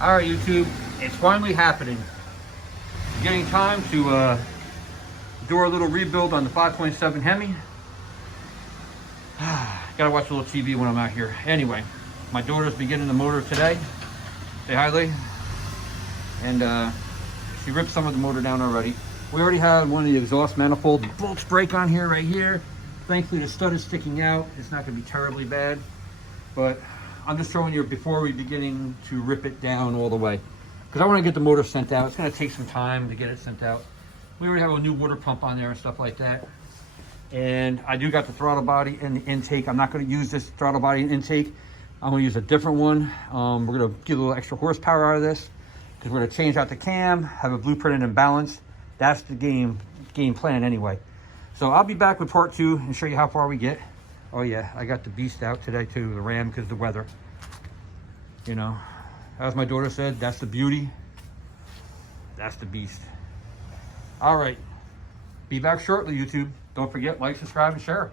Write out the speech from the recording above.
All right, YouTube, it's finally happening. It's getting time to do our little rebuild on the 5.7 Hemi. Gotta watch a little TV when I'm out here. Anyway, my daughter's beginning the motor today. Say hi, Lee. And she ripped some of the motor down already. We already had one of the exhaust manifold bolts break on here, right here. Thankfully, the stud is sticking out. It's not gonna be terribly bad, but I'm just showing you before we beginning to rip it down all the way. Because I want to get the motor sent out. It's going to take some time to get it sent out. We already have a new water pump on there and stuff like that. And I do got the throttle body and the intake. I'm not going to use this throttle body and intake. I'm going to use a different one. We're going to get a little extra horsepower out of this because we're going to change out the cam, have a blueprint and balance. That's the game plan anyway. So I'll be back with part 2 and show you how far we get. Oh yeah, I got the beast out today too, the Ram, because of the weather. You know, as my daughter said, that's the beauty. That's the beast. All right, be back shortly, YouTube. Don't forget, like, subscribe, and share.